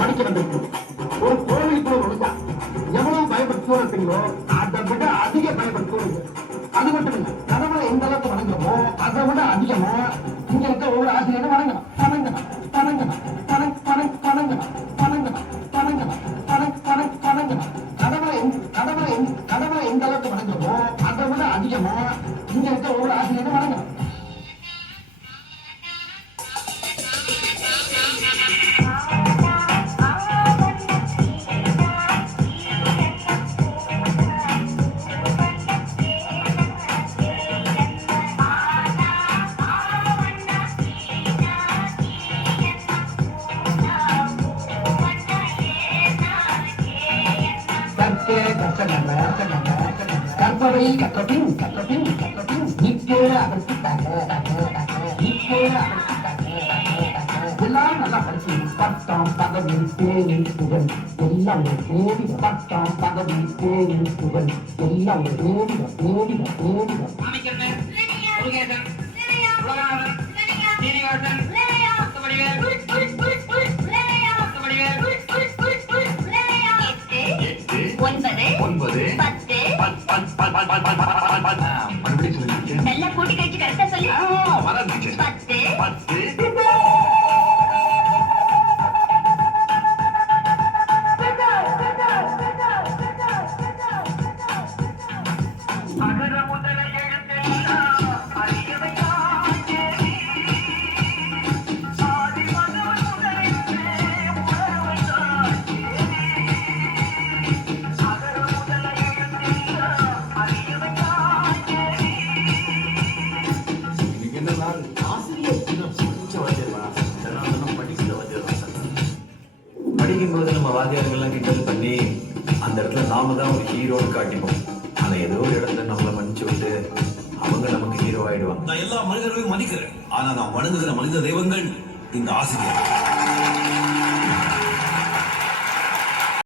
படிக்க வந்திருக்கு ஒரு கோவிலுக்குள்ள ஒழுங்கா எவ்வளவு பயப்படுத்துவோ அதை விட அதிக பயப்படுத்துவது. அது மட்டும் இல்ல, கடவுளை எந்த அளவுக்கு வணங்குறோமோ அதை விட அதிகமா இங்க இருக்க ஒவ்வொரு ஆசிரியரும் வணங்கணும் வணங்கணும் வணங்கணும் வணங்கணும் வணங்கணும் வணங்கணும் வணங்கணும். கடவுளை எந்த அளவுக்கு வணங்குறோமோ அதை விட அதிகமா இங்க இருக்க ஒவ்வொரு ஆசிரியரும் வணங்கணும். கற்பவை கற்றபின் நிற்க அதற்காக எல்லாம் நல்லா படிச்சு பட்டம் பதவி பேரின் புகழ் எல்லாம் தேடிட பட்டம் பதவி பேரின் புகழ் எல்லாம் தேடிட நல்லா கூட்டி கழிச்சு கரெக்டா சொல்லி பத்து படிக்கும்போது நம்ம வாத்தியார்கள்லாம் கிண்டல் பண்ணி அந்த இடத்துல நாம தான் ஒரு ஹீரோன்னு காட்டிப்போம். ஆனா ஏதோ ஒரு இடத்துல நம்மளை மன்னிச்சு விட்டு அவங்க நமக்கு ஹீரோ ஆயிடுவாங்க. நான் எல்லா மனிதர்களையும் மதிக்கிறேன். ஆனா நான் வணங்குகிற மனித தெய்வங்கள் இந்த ஆசிரியர்.